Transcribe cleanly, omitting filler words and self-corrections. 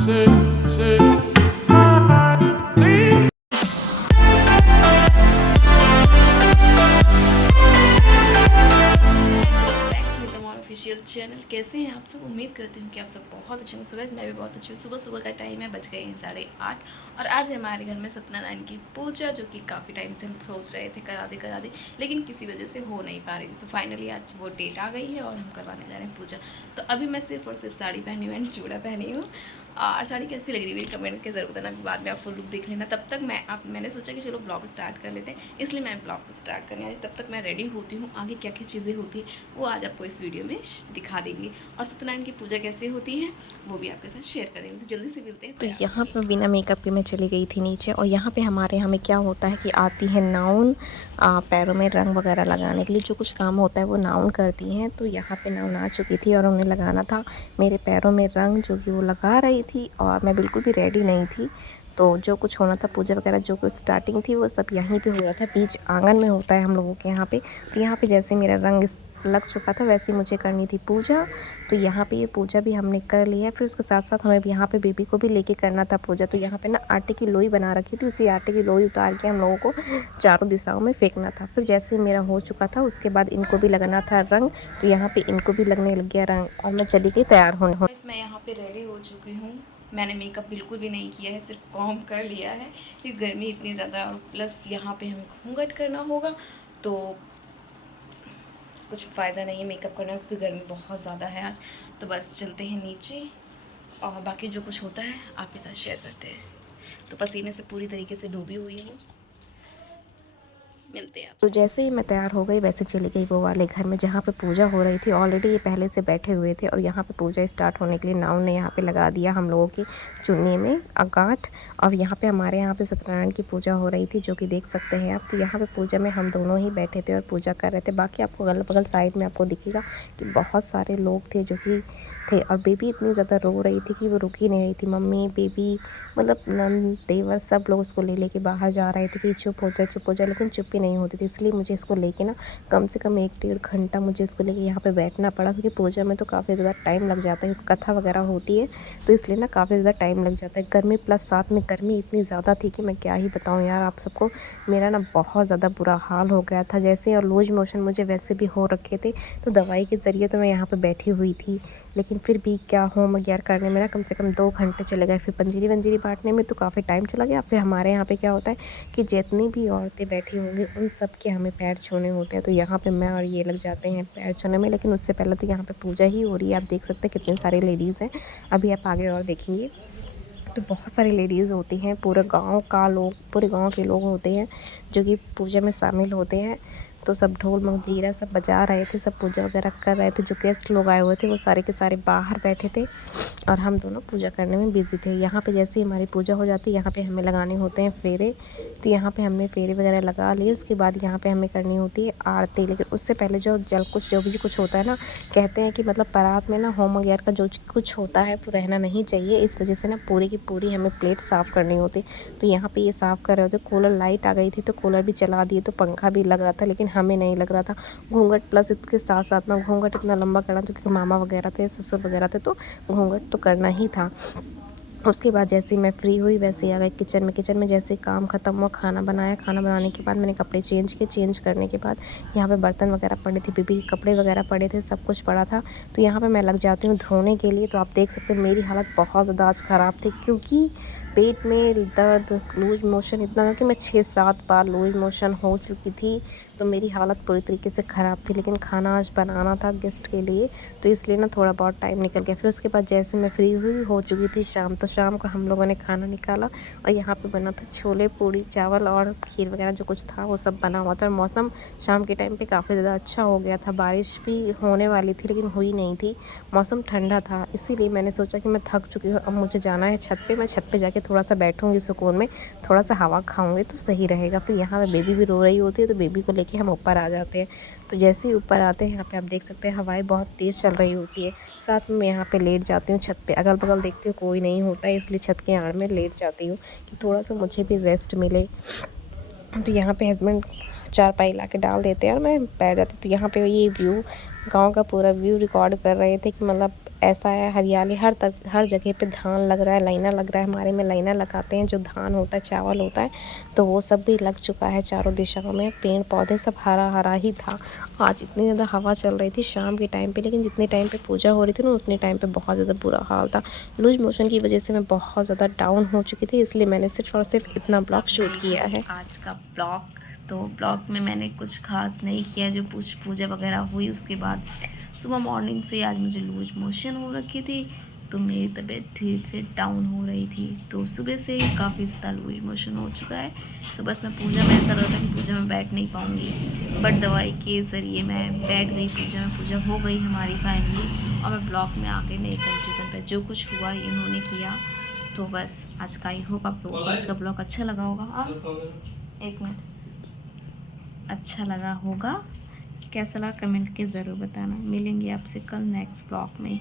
Official channel. कैसे हैं आप सब? उम्मीद करती हूँ कि आप सब बहुत अच्छे होंगे। गाइस मैं भी बहुत अच्छी हूँ। सुबह सुबह का टाइम है, बज गए हैं 8:30 और आज है हमारे घर में सत्यनारायण की पूजा, जो कि काफ़ी टाइम से हम सोच रहे थे करा दे, लेकिन किसी वजह से हो नहीं पा रही थी। तो फाइनली आज वो डेट आ गई है और हम करवाने जा रहे हैं पूजा। तो अभी मैं सिर्फ और सिर्फ साड़ी पहनी हुई एंड चूड़ा पहनी हूँ। और साड़ी कैसी लग रही है कमेंट करके ज़रूर बताना, बाद में आप फुल लुक देख लेना। तब तक मैंने सोचा कि चलो ब्लॉग स्टार्ट कर लेते हैं, इसलिए मैं ब्लॉग स्टार्ट करने आई। तब तक मैं रेडी होती हूँ। आगे क्या क्या चीज़ें होती है वो आज आपको इस वीडियो में दिखा देंगी, और सत्यनारायण की पूजा कैसे होती है वो भी आपके साथ शेयर करेंगे। तो जल्दी से मिलते हैं। तो यहाँ पर बिना मेकअप के मैं चली गई थी नीचे, और यहाँ पे हमारे यहाँ में क्या होता है कि आती है नाउन पैरों में रंग वगैरह लगाने के लिए। जो कुछ काम होता है वो नाउन करती हैं। तो यहाँ पे नाउन आ चुकी थी और उन्हें लगाना था मेरे पैरों में रंग, जो कि वो लगा रही थी। और मैं बिल्कुल भी रेडी नहीं थी। तो जो कुछ होना था पूजा वगैरह, जो कुछ स्टार्टिंग थी वो सब यहीं पे हो रहा था। बीच आंगन में होता है हम लोगों के यहाँ पे। तो यहाँ पे जैसे मेरा रंग लग चुका था वैसे मुझे करनी थी पूजा। तो यहाँ पे ये पूजा भी हमने कर ली है। फिर उसके साथ साथ हमें यहाँ पे बेबी को भी लेके करना था पूजा। तो यहाँ पे ना आटे की लोई बना रखी थी, उसी आटे की लोई उतार के हम लोगों को चारों दिशाओं में फेंकना था। फिर जैसे मेरा हो चुका था उसके बाद इनको भी लगाना था रंग। तो यहाँ पे इनको भी लगने लग गया रंग और मैं चली गई तैयार होने। मैं यहाँ पे रेडी हो चुकी हूँ। मैंने मेकअप बिल्कुल भी नहीं किया है, सिर्फ कॉम कर लिया है क्योंकि गर्मी इतनी ज़्यादा, और प्लस यहाँ पे हमें घूंघट करना होगा। तो कुछ फ़ायदा नहीं है मेकअप करने का क्योंकि गर्मी बहुत ज़्यादा है आज। तो बस चलते हैं नीचे और बाकी जो कुछ होता है आपके साथ शेयर करते हैं। तो पसीने से पूरी तरीके से डूबी हुई हूँ। मिलते हैं। तो जैसे ही मैं तैयार हो गई वैसे चली गई वो वाले घर में जहाँ पे पूजा हो रही थी। ऑलरेडी ये पहले से बैठे हुए थे और यहाँ पे पूजा स्टार्ट होने के लिए नाउन ने यहाँ पे लगा दिया हम लोगों की चुन्नी में गांठ। और यहाँ पे हमारे यहाँ पे सत्यनारायण की पूजा हो रही थी, जो कि देख सकते हैं आप। तो यहाँ पे पूजा में हम दोनों ही बैठे थे और पूजा कर रहे थे। बाकी आपको अगल बगल साइड में आपको दिखेगा कि बहुत सारे लोग थे जो कि थे। और बेबी इतनी ज़्यादा रो रही थी कि वो रुक ही नहीं रही थी। मम्मी, बेबी, मतलब नंद, देवर, सब लोग उसको ले लेके बाहर जा रहे थे कि चुप हो जाए, लेकिन चुप ही नहीं होती थी। इसलिए मुझे इसको लेके ना कम से कम 1-1.5 घंटा मुझे इसको लेके यहाँ पे बैठना पड़ा, क्योंकि पूजा में तो काफ़ी ज़्यादा टाइम लग जाता है, कथा वगैरह होती है तो इसलिए ना काफ़ी ज़्यादा टाइम लग जाता है। गर्मी प्लस साथ में गर्मी इतनी ज़्यादा थी कि मैं क्या ही बताऊँ यार आप सबको। मेरा ना बहुत ज़्यादा बुरा हाल हो गया था जैसे, और लूज मोशन मुझे वैसे भी हो रखे थे। तो दवाई के ज़रिए तो मैं यहाँ पर बैठी हुई थी, लेकिन फिर भी क्या होम वगैरह करने में ना कम से कम 2 घंटे चले गए। फिर पंजीरी वंजीरी बांटने में तो काफ़ी टाइम चला गया। फिर हमारे यहाँ पे क्या होता है कि जितनी भी औरतें बैठी होंगी उन सब के हमें पैर छूने होते हैं। तो यहाँ पे मैं और ये लग जाते हैं पैर छूने में। लेकिन उससे पहले तो यहाँ पे पूजा ही हो रही है। आप देख सकते हैं कितने सारे लेडीज़ हैं। अभी आप आगे और देखेंगे तो बहुत सारी लेडीज़ होती हैं। पूरे गांव के लोग होते हैं जो कि पूजा में शामिल होते हैं। तो सब ढोल मंजीरा सब बजा रहे थे, सब पूजा वगैरह कर रहे थे। जो गेस्ट लोग आए हुए थे वो सारे के सारे बाहर बैठे थे और हम दोनों पूजा करने में बिज़ी थे। यहाँ पे जैसे ही हमारी पूजा हो जाती है यहाँ पे हमें लगाने होते हैं फेरे। तो यहाँ पे हमने फेरे वगैरह लगा लिए। उसके बाद यहाँ पे हमें करनी होती है आरती। लेकिन उससे पहले जो भी कुछ होता है ना, कहते हैं कि मतलब बारात में ना होम वगैरह का जो कुछ होता है वो रहना नहीं चाहिए। इस वजह से ना पूरी की पूरी हमें प्लेट साफ़ करनी होती। तो यहाँ पे ये साफ़ कर रहे होते। कूलर लाइट आ गई थी तो कूलर भी चला दिए, तो पंखा भी लग रहा था, लेकिन हमें नहीं लग रहा था। घूंघट प्लस इसके साथ साथ में घूंघट इतना लंबा करना, क्योंकि मामा वगैरह थे, ससुर वगैरह थे, तो घूंघट तो करना ही था। उसके बाद जैसे ही मैं फ्री हुई वैसे ही आ गई किचन में जैसे काम ख़त्म हुआ खाना बनाया। खाना बनाने के बाद मैंने कपड़े चेंज किए। चेंज करने के बाद यहाँ पे बर्तन वगैरह पड़े थे, बेबी के कपड़े वगैरह पड़े थे, सब कुछ पड़ा था। तो यहाँ पे मैं लग जाती हूँ धोने के लिए। तो आप देख सकते हैं मेरी हालत बहुत ज़्यादा आज ख़राब थी, क्योंकि पेट में दर्द, लूज मोशन इतना था कि मैं 6-7 बार लूज मोशन हो चुकी थी। तो मेरी हालत पूरी तरीके से ख़राब थी। लेकिन खाना आज बनाना था गेस्ट के लिए, तो इसलिए ना थोड़ा बहुत टाइम निकल गया। फिर उसके बाद जैसे मैं फ्री हुई हो चुकी थी शाम, तो शाम को हम लोगों ने खाना निकाला और यहाँ पे बना था छोले, पूड़ी, चावल और खीर वगैरह जो कुछ था वो सब बना हुआ था। और मौसम शाम के टाइम पे काफ़ी ज़्यादा अच्छा हो गया था। बारिश भी होने वाली थी लेकिन हुई नहीं थी। मौसम ठंडा था, इसीलिए मैंने सोचा कि मैं थक चुकी हूँ, अब मुझे जाना है छत पे। मैं छत पे जाके थोड़ा सा बैठूँगी सुकून में, थोड़ा सा हवा खाऊँगी तो सही रहेगा। फिर यहाँ पे बेबी भी रो रही होती है तो बेबी को लेके हम ऊपर आ जाते हैं। तो जैसे ही ऊपर आते हैं यहाँ पे आप देख सकते हैं हवाएं बहुत तेज़ चल रही होती है। साथ में यहाँ पे लेट जाती हूँ छत पे। अगल बगल देखती हूँ कोई नहीं होता है, इसलिए छत के आड़ में लेट जाती हूँ कि थोड़ा सा मुझे भी रेस्ट मिले। तो यहाँ पे हस्बैंड चारपाई ला के डाल देते हैं और मैं बैठ जाती हूँ। तो यहाँ पे ये व्यू, गांव का पूरा व्यू रिकॉर्ड कर रहे थे कि मतलब ऐसा है, हरियाली हर जगह पे धान लग रहा है, लाइना लग रहा है। हमारे में लाइना लगाते हैं, जो धान होता है, चावल होता है, तो वो सब भी लग चुका है चारों दिशाओं में। पेड़ पौधे सब हरा हरा ही था। आज इतनी ज़्यादा हवा चल रही थी शाम के टाइम पे, लेकिन जितने टाइम पे पूजा हो रही थी ना, उतने टाइम पे बहुत ज़्यादा बुरा हाल था। लूज मोशन की वजह से मैं बहुत ज़्यादा डाउन हो चुकी थी, इसलिए मैंने सिर्फ और सिर्फ इतना ब्लॉग शूट किया है। आज का ब्लॉग, तो ब्लॉग में मैंने कुछ खास नहीं किया। जो पूजा वगैरह हुई उसके बाद सुबह मॉर्निंग से आज मुझे लूज मोशन हो रखी थी, तो मेरी तबीयत धीरे धीरे डाउन हो रही थी। तो सुबह से ही काफ़ी ज़्यादा लूज मोशन हो चुका है। तो बस मैं पूजा में ऐसा रहता है कि पूजा में बैठ नहीं पाऊँगी, बट दवाई के ज़रिए मैं बैठ गई पूजा में। पूजा हो गई हमारी फाइनली, और मैं ब्लॉग में आके नहीं कंचीपन पर जो कुछ हुआ इन्होंने किया। तो बस आज का, आई होप आप लोगों को आज का ब्लॉग अच्छा लगा होगा। एक मिनट, अच्छा लगा होगा, कैसा लगा कमेंट के ज़रूर बताना। मिलेंगे आपसे कल नेक्स्ट ब्लॉग में।